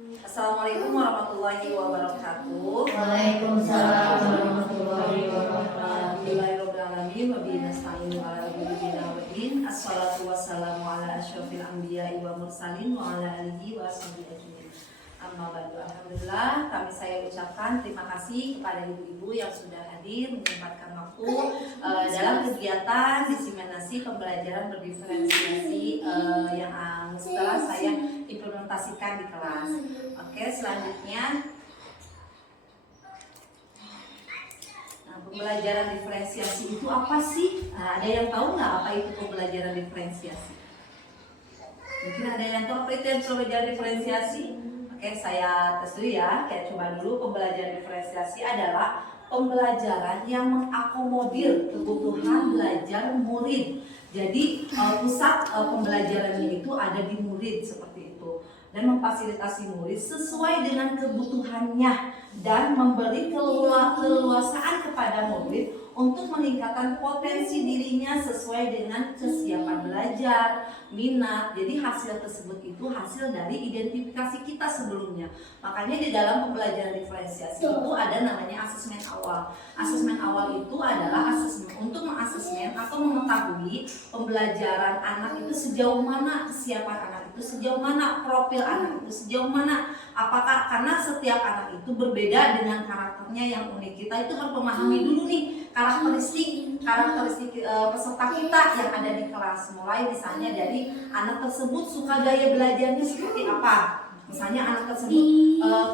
Assalamualaikum warahmatullahi wabarakatuh. Waalaikumsalam warahmatullahi wabarakatuh. Bismillahirrahmanirrahim. Wabillahi nasta'in wa ala billahi waddin. Assalatu wassalamu ala asyrofil anbiya'i wa mursalin wa ala alihi wa sahbihi ajmain. Amma ba'du. Alhamdulillah, saya ucapkan terima kasih kepada ibu-ibu yang sudah hadir menyempatkan waktu dalam kegiatan diseminasi pembelajaran berdiferensiasi yang setelah saya implementasikan di kelas. Oke, selanjutnya pembelajaran diferensiasi itu apa sih? Ada yang tahu nggak apa itu pembelajaran diferensiasi? Mungkin ada yang tahu apa itu yang pembelajaran diferensiasi? Oke, saya tes dulu ya. Coba dulu, pembelajaran diferensiasi adalah pembelajaran yang mengakomodir kebutuhan belajar murid. Jadi pusat pembelajarannya itu ada di murid seperti itu, dan memfasilitasi murid sesuai dengan kebutuhannya dan memberi keleluasaan kepada murid untuk meningkatkan potensi dirinya sesuai dengan kesiapan belajar, minat. Jadi hasil tersebut itu hasil dari identifikasi kita sebelumnya. Makanya di dalam pembelajaran diferensiasi itu ada namanya asesmen awal. Asesmen awal itu adalah asesmen untuk mengasesmen atau mengetahui pembelajaran anak itu sejauh mana, kesiapan anak itu sejauh mana, profil anak itu sejauh mana. Apakah karena setiap anak itu berbeda dengan karakternya yang unik. Kita itu harus memahami dulu nih karakteristik peserta kita yang ada di kelas. Mulai misalnya dari anak tersebut suka gaya belajarnya seperti apa. Misalnya anak tersebut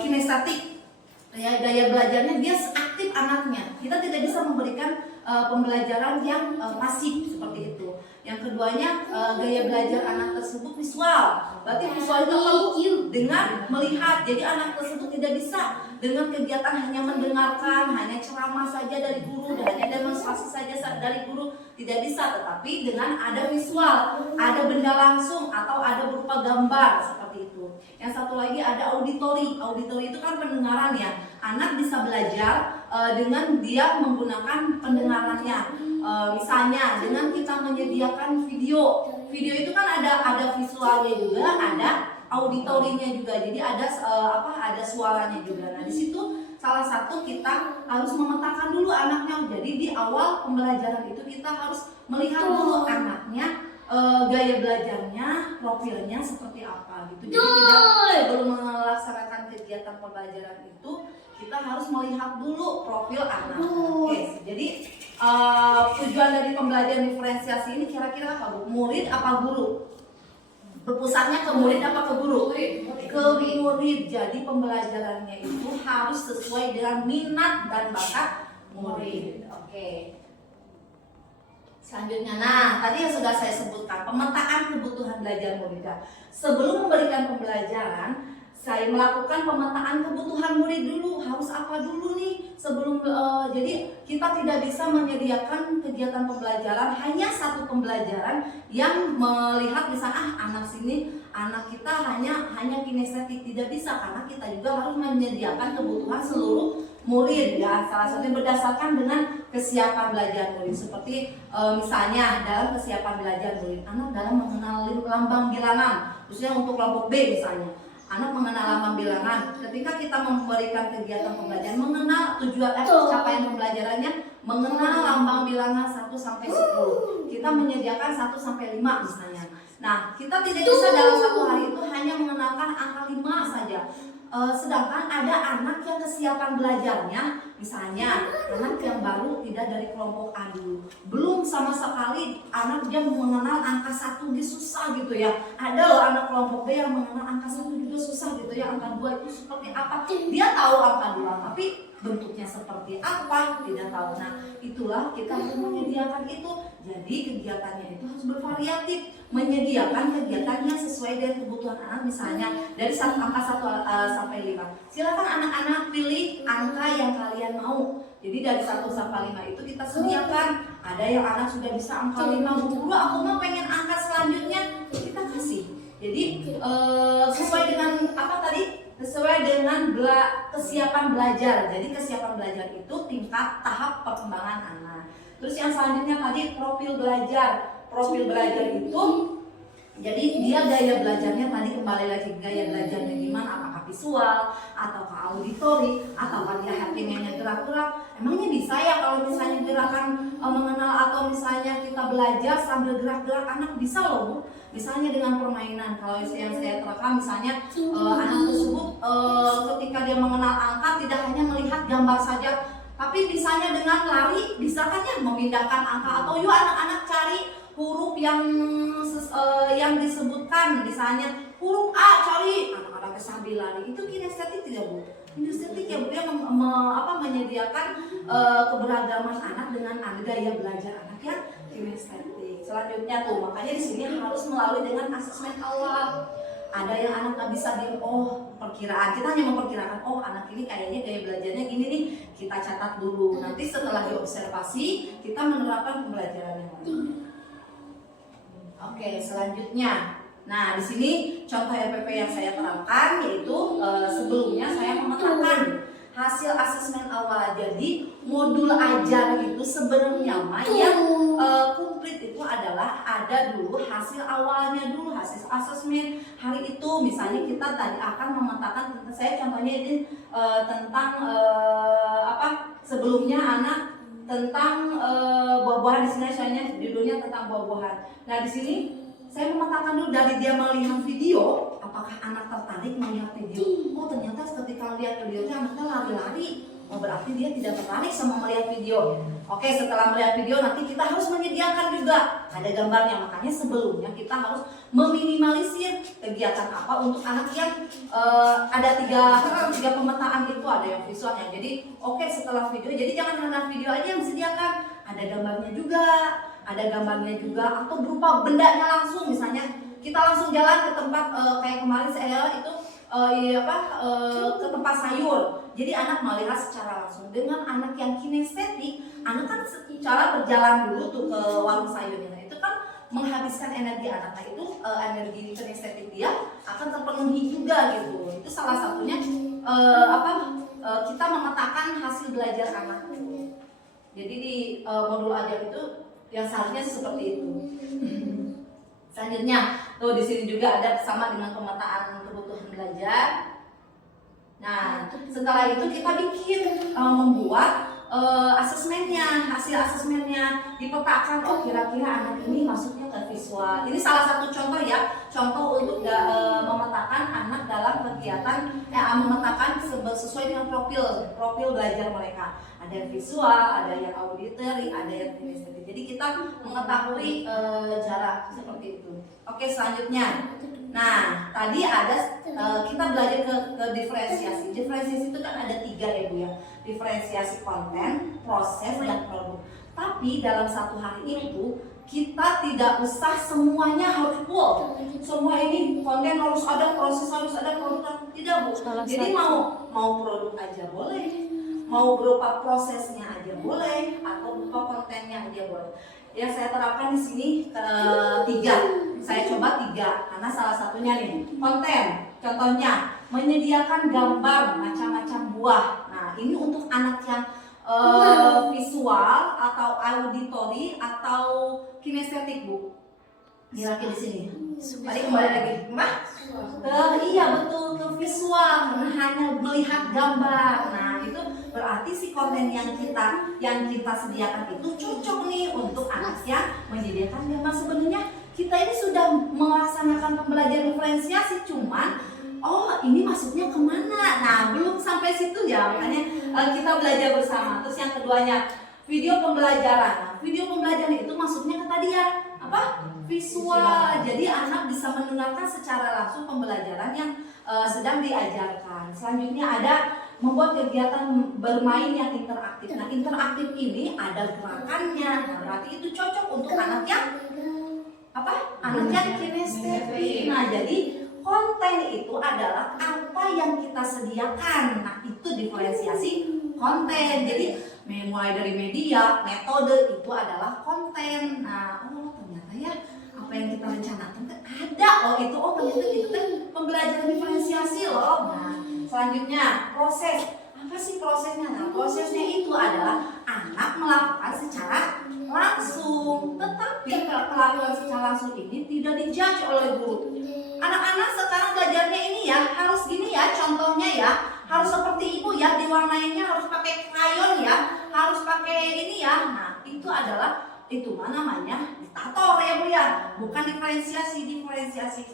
kinestetik, gaya belajarnya dia aktif anaknya. Kita tidak bisa memberikan pembelajaran yang pasif seperti itu. Yang keduanya gaya belajar anak tersebut visual. Berarti visual itu apa? Dengan melihat. Jadi anak tersebut tidak bisa dengan kegiatan hanya mendengarkan, hanya ceramah saja dari guru, dan hanya demonstrasi saja dari guru, tidak bisa. Tetapi dengan ada visual, ada benda langsung atau ada berupa gambar seperti itu. Yang satu lagi ada auditori. Auditori itu kan pendengaran ya. Anak bisa belajar dengan dia menggunakan pendengarannya. Misalnya dengan kita menyediakan video itu kan ada visualnya juga, ada auditorinya juga. Jadi ada suaranya juga. Nah, di situ salah satu kita harus memetakan dulu anaknya. Jadi di awal pembelajaran itu kita harus melihat dulu anaknya, gaya belajarnya, profilnya seperti apa gitu. Jadi tidak sebelum melaksanakan kegiatan pembelajaran itu kita harus melihat dulu profil anak. Oke, jadi tujuan dari pembelajaran diferensiasi ini kira-kira apa, Bu? Murid apa guru? Berpusatnya ke murid apa ke guru? Ke murid. Jadi pembelajarannya itu harus sesuai dengan minat dan bakat murid. Oke. Selanjutnya, nah tadi yang sudah saya sebutkan, pemetaan kebutuhan belajar murid. Sebelum memberikan pembelajaran, saya melakukan pemetaan kebutuhan murid dulu. Harus apa dulu nih sebelum jadi kita tidak bisa menyediakan kegiatan pembelajaran hanya satu pembelajaran yang melihat misalnya anak kita hanya kinestetik, tidak bisa, karena kita juga harus menyediakan kebutuhan seluruh murid ya. Salah satunya berdasarkan dengan kesiapan belajar murid. Seperti misalnya dalam kesiapan belajar murid, anak dalam mengenali lambang bilangan, khususnya untuk kelompok B misalnya. Anak mengenal lambang bilangan. Ketika kita memberikan kegiatan pembelajaran, mengenal tujuan capaian pembelajarannya, mengenal lambang bilangan 1 sampai 10. Kita menyediakan 1 sampai 5 misalnya. Nah, kita tidak bisa dalam satu hari itu hanya mengenalkan angka 5 saja. Sedangkan ada anak yang kesiapan belajarnya, misalnya anak yang baru tidak dari kelompok A dulu, belum sama sekali anak dia mengenal angka 1 dia susah gitu ya. Ada loh anak kelompok B yang mengenal angka 1 juga susah gitu ya, angka 2 itu seperti apa, dia tahu angka 2 tapi bentuknya seperti apa tidak tahu. Nah, itulah kita harus menyediakan itu. Jadi kegiatannya itu harus bervariatif, menyediakan kegiatannya sesuai dengan kebutuhan anak. Misalnya dari angka 1 sampai 5. Silakan anak-anak pilih angka yang kalian mau. Jadi dari 1 sampai 5 itu kita sediakan. Ada yang anak sudah bisa angka 5, guru aku mau pengen angka selanjutnya, kita kasih. Jadi sesuai dengan apa tadi? Sesuai dengan kesiapan belajar. Jadi kesiapan belajar itu tingkat tahap perkembangan anak. Terus yang selanjutnya tadi profil belajar. Profil belajar itu Jadi dia gaya belajarnya tadi kembali lagi gaya belajarnya gimana, apakah visual, ataukah auditori, ataukah dia happy-nya gerak-gerak. Emangnya bisa ya kalau misalnya gerakan mengenal atau misalnya kita belajar sambil gerak-gerak, anak bisa loh Bu. Misalnya dengan permainan, kalau yang saya terapkan misalnya anak tersebut ketika dia mengenal angka tidak hanya melihat gambar saja, tapi misalnya dengan lari bisa kan ya memindahkan angka, atau yuk anak-anak cari huruf yang disebutkan, misalnya huruf A, cari anak-anak sambil lari. Itu kinestetik tidak Bu? Kinestetik ya Bu, yang menyediakan keberagaman anak dengan gaya belajar anak yang kinestetik. Selanjutnya tuh, makanya di sini harus melalui dengan asesmen awal. Ada yang anak nggak bisa diem, perkiraan, kita hanya memperkirakan, anak ini kayaknya gaya belajarnya gini nih, kita catat dulu. Nanti setelah diobservasi, kita menerapkan pembelajaran yang lain. Oke, selanjutnya, nah di sini contoh RPP yang saya terapkan yaitu sebelumnya saya memetakan hasil asesmen awal. Jadi modul ajar itu sebenarnya yang komplit itu adalah ada dulu hasil awalnya dulu, hasil asesmen hari itu. Misalnya kita tadi akan memetakan, saya contohnya ini tentang sebelumnya anak tentang buah-buahan. Di sini soalnya judulnya tentang buah-buahan. Nah di sini saya memetakan dulu dari dia melihat video, apakah anak tertarik melihat video. Ternyata ketika lihat videonya anaknya lari-lari, berarti dia tidak tertarik sama melihat video. Oke, setelah melihat video nanti kita harus menyediakan juga ada gambarnya. Makanya sebelumnya kita harus meminimalisir kegiatan apa untuk anak yang ada tiga pemetaan itu, ada yang visualnya. Jadi setelah video, jadi jangan hanya video aja yang disediakan, ada gambarnya juga. Ada gambarnya juga, atau berupa bendanya langsung. Misalnya kita langsung jalan ke tempat kayak kemarin saya itu ke tempat sayur. Jadi anak melihat secara langsung. Dengan anak yang kinestetik, anak kan secara berjalan dulu tuh ke warung sayurnya. Nah, itu kan menghabiskan energi anak. Nah itu energi kinestetik dia akan terpenuhi juga gitu. Itu salah satunya kita memetakan hasil belajar anak. Jadi di modul ajar itu yang seharusnya seperti itu. Selanjutnya, tuh di sini juga ada sama dengan pemetaan kebutuhan belajar. Nah, setelah itu kita bikin membuat asesmennya, hasil asesmennya dipetakan. Kira-kira anak ini masuknya ke visual. Ini salah satu contoh ya, contoh untuk memetakan anak dalam kegiatan, memetakan sesuai dengan profil belajar mereka. Ada yang visual, ada yang auditory, ada yang kinestetik. Jadi kita mengetahui jarak seperti itu. Oke, selanjutnya. Nah, tadi ada kita belajar ke diferensiasi. Diferensiasi itu kan ada 3 ya Bu ya. Diferensiasi konten, proses, dan produk. Tapi dalam satu hari itu kita tidak usah semuanya harus full. Semua ini konten harus ada, proses harus ada, produk tidak Bu. Jadi mau produk aja boleh, mau berupa prosesnya aja boleh, atau berupa kontennya aja boleh. Yang saya terapkan di sini 3. Saya coba 3 karena salah satunya nih konten. Contohnya menyediakan gambar macam-macam buah. Nah ini untuk anak yang visual atau auditory atau kinestetik Bu. Laki di sini. Tadi kembali lagi, iya betul, ke visual, hanya melihat gambar. Nah itu berarti si konten yang kita sediakan itu cocok nih untuk anak yang menyediakan gambar. Sebenarnya kita ini sudah melaksanakan pembelajaran diferensiasi, cuman ini masuknya kemana? Nah belum sampai situ ya, makanya kita belajar bersama. Terus yang keduanya video pembelajaran. Nah, video pembelajaran itu masuknya ke tadi ya visual. Jadi anak bisa mendengarkan secara langsung pembelajaran yang sedang diajarkan. Selanjutnya ada membuat kegiatan bermain yang interaktif. Nah interaktif ini ada gerakannya. Nah, berarti itu cocok untuk anak yang anak yang kinestetik. Nah jadi konten itu adalah apa yang kita sediakan. Nah itu diferensiasi konten. Jadi mulai dari media, metode itu adalah konten. Nah ternyata ya apa yang kita rencanakan ada. Ternyata itu kan pembelajaran diferensiasi loh. Nah selanjutnya proses. Apa sih prosesnya? Nah prosesnya itu adalah anak melakukan secara langsung. Tetapi perlakuan secara langsung ini tidak dijudge oleh guru. Anak-anak sekarang belajarnya ini ya harus gini ya, contoh pakai krayon ya, harus pakai ini ya. Nah, itu namanya diktator ya Bu ya. Bukan diferensiasi.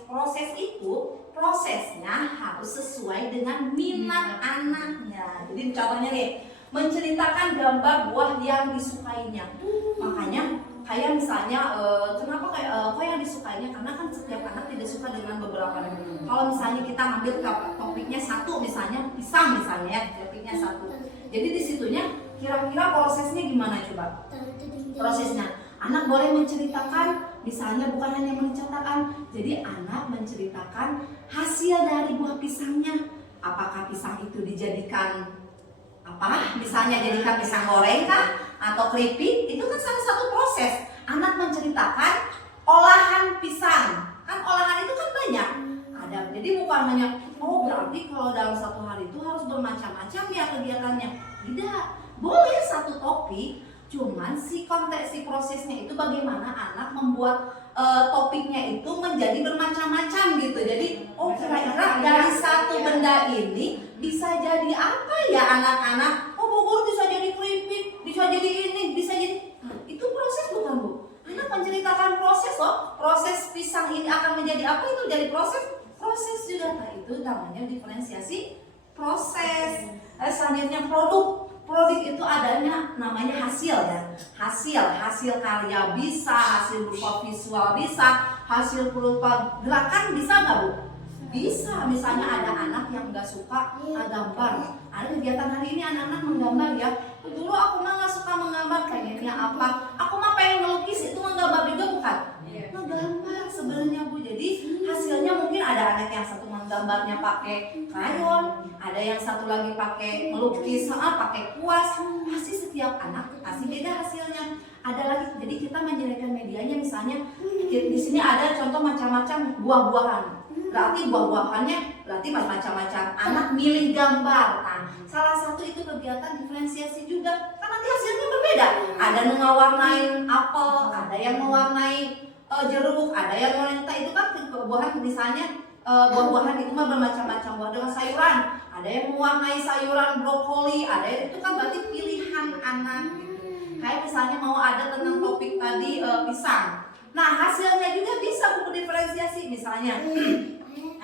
Proses itu prosesnya harus sesuai dengan minat anaknya. Jadi contohnya nih, menceritakan gambar buah yang disukainya. Makanya kayak misalnya kenapa kok yang disukainya, karena kan setiap anak tidak suka dengan beberapa. Kalau misalnya kita ambil topiknya satu, misalnya pisang misalnya, topiknya satu. Jadi di situnya kira-kira prosesnya gimana coba? Prosesnya anak boleh menceritakan, misalnya bukan hanya menceritakan, jadi anak menceritakan hasil dari buah pisangnya. Apakah pisang itu dijadikan apa? Misalnya jadikan pisang goreng kah? Atau keripik? Itu kan salah satu proses. Anak menceritakan olahan pisang. Kan olahan itu kan banyak. Ada. Jadi bukan hanya, oh berarti kalau dalam satu hari itu harus bermacam-macam ya kegiatannya. Tidak. Boleh satu topik, cuman si prosesnya itu bagaimana anak membuat topiknya itu menjadi bermacam-macam gitu. Jadi, oh kira-kira dari satu benda ini bisa jadi apa ya anak-anak? Oh Bu Guru bisa jadi keripik, bisa jadi ini, bisa jadi. Nah, itu proses bukan Bu? Anak menceritakan proses loh. Proses pisang ini akan menjadi apa, itu jadi proses juga. Nah, itu namanya diferensiasi proses. Selanjutnya produk itu adanya namanya hasil ya. Hasil karya bisa, hasil berupa visual bisa, hasil berupa gerakan bisa nggak Bu? Bisa. Misalnya ada anak yang nggak suka gambar. Ada kegiatan hari ini anak-anak menggambar ya. Dulu aku mah nggak suka menggambar, pengennya apa? Aku mah pengen melukis, itu menggambar juga bukan? Ngegambar sebenarnya Bu. Jadi hasilnya mungkin ada anak yang satu menggambarnya pakai krayon, ada yang satu lagi pakai melukis, pakai kuas. Pasti setiap anak pasti beda hasilnya. Ada lagi, jadi kita menjadikan medianya misalnya di sini ada contoh macam-macam buah-buahan. Berarti buah-buahannya berarti macam-macam. Anak milih gambar. Nah, salah satu itu kegiatan diferensiasi juga. Kan nanti hasilnya berbeda. Ada yang mewarnain apel, ada yang mewarnai jeruk, ada yang mewarnai itu kan buah-buahan misalnya. Buah-buahan itu mah bermacam-macam, buah dengan sayuran. Ada yang mewarnai sayuran brokoli, ada itu kan berarti pilihan anak. Kayak misalnya mau ada tentang topik tadi pisang. Nah hasilnya juga bisa buku diferensiasi. Misalnya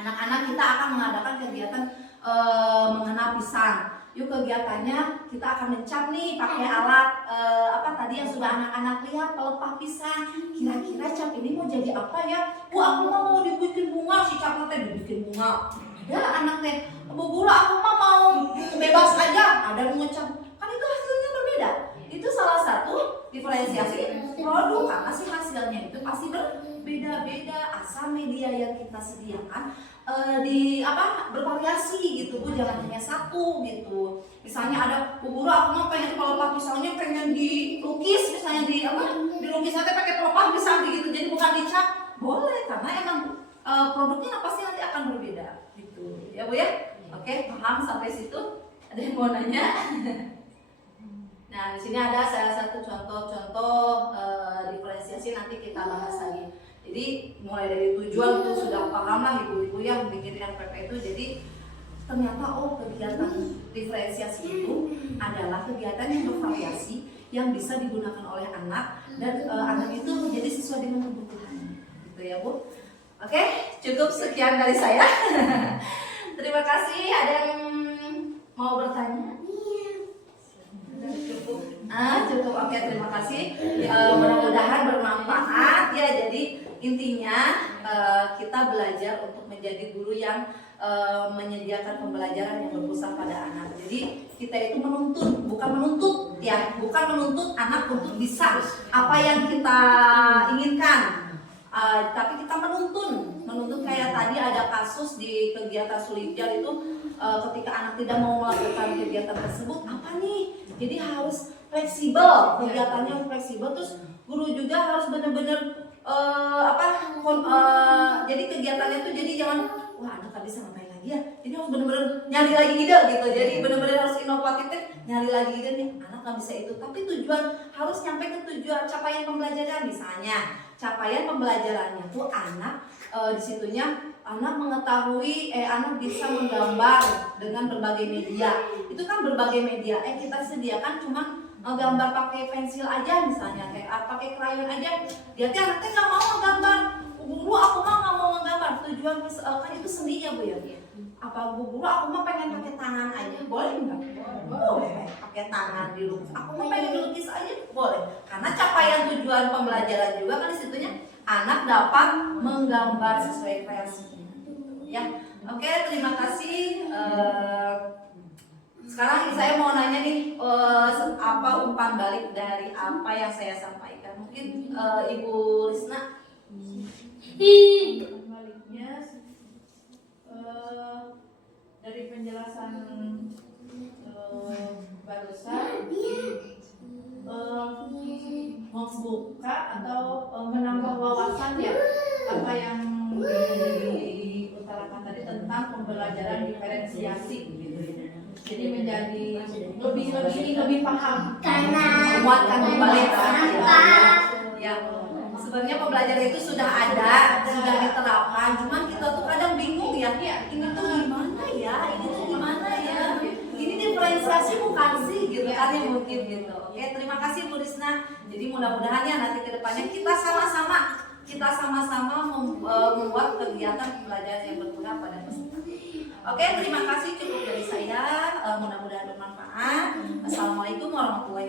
anak-anak kita akan mengadakan kegiatan mengenal pisang. Yuk kegiatannya kita akan mencap nih pakai alat apa tadi yang sudah anak-anak lihat, pelepah pisang. Kira-kira cap ini mau jadi apa ya? Aku mau dibikin bunga, si cap teh dibikin bunga. Ada anak teh, Bu Guru aku mah mau bebas aja. Ada mengucap, kan itu hasilnya berbeda. Itu salah satu diferensiasi produk karena si hasilnya itu pasti berbeda-beda. Asal media yang kita sediakan bervariasi gitu Bu, jangan hanya satu gitu. Misalnya ada Bu Guru aku mau pengen pelepah pisangnya pengen dilukis, misalnya dilukis aja pakai pelepah pisang gitu, jadi bukan dicat, boleh karena emang produknya pasti nanti akan berbeda gitu ya Bu ya. Oke, paham sampai situ? Ada yang mau nanya? Nah, di sini ada salah satu contoh-contoh diferensiasi, nanti kita bahas lagi. Jadi mulai dari tujuan itu sudah paham lah ibu-ibu yang bikin RPP itu. Jadi ternyata kegiatan diferensiasi itu adalah kegiatan yang bervariasi yang bisa digunakan oleh anak dan anak itu menjadi sesuai dengan kebutuhannya. Gitu ya Bu. Oke, cukup sekian dari saya. Terima kasih. Ada yang mau bertanya? Cukup. Cukup. Oke, terima kasih. Mudah-mudahan bermanfaat ya. Jadi intinya kita belajar untuk menjadi guru yang menyediakan pembelajaran yang berpusat pada anak. Jadi kita itu menuntut, bukan menuntut ya, bukan menuntut anak untuk bisa apa yang kita inginkan. Tapi kita menuntun kayak tadi ada kasus di kegiatan Sulijar itu ketika anak tidak mau melakukan kegiatan tersebut, apa nih? Jadi harus fleksibel, kegiatannya harus fleksibel, terus guru juga harus benar-benar jadi kegiatannya tuh jadi jangan wah anak gak bisa ngapain lagi ya, jadi harus benar-benar nyari lagi ide gitu. Jadi benar-benar harus inovatif, nyari lagi ide nih, anak gak bisa itu, tapi tujuan harus nyampe ke tujuan capaian pembelajaran. Misalnya capaian pembelajarannya tuh anak di situnya anak mengetahui, anak bisa menggambar dengan berbagai media. Itu kan berbagai media. Kita sediakan cuma gambar pakai pensil aja misalnya, kayak pakai krayon aja. Dia anaknya nggak mau menggambar. Guru, aku mah nggak mau menggambar. Tujuan kan itu seni ya Bu ya. Apa guru, aku mah pengen pakai tangan aja, boleh nggak? Boleh. Pakai tangan dilukis. Aku mah pengen dilukis aja, boleh. Karena capaian tujuan pembelajaran juga kan di situnya anak dapat menggambar sesuai kreasinya. Ya, oke, terima kasih. Sekarang saya mau nanya nih, apa umpan balik dari apa yang saya sampaikan? Mungkin Ibu Risna. Umpan baliknya dari penjelasan barusan, membuka atau menambah wawasan ya, apa yang diutarakan tadi tentang pembelajaran diferensiasi gitu. Jadi menjadi lebih paham, menguatkan kembali ya. Sebenarnya pembelajaran itu sudah ada, sudah diterapkan, cuman kita tuh kadang bingung ya, ini tuh gimana ya, ini diferensiasi bukan sih gitu kan ya, mungkin gitu. Oke, terima kasih Bu Risna. Jadi mudah-mudahan ya nanti kedepannya kita sama-sama membuat kegiatan pembelajaran yang berguna pada peserta. Oke, terima kasih, cukup dari saya. Mudah-mudahan bermanfaat. Assalamualaikum warahmatullahi wabarakatuh.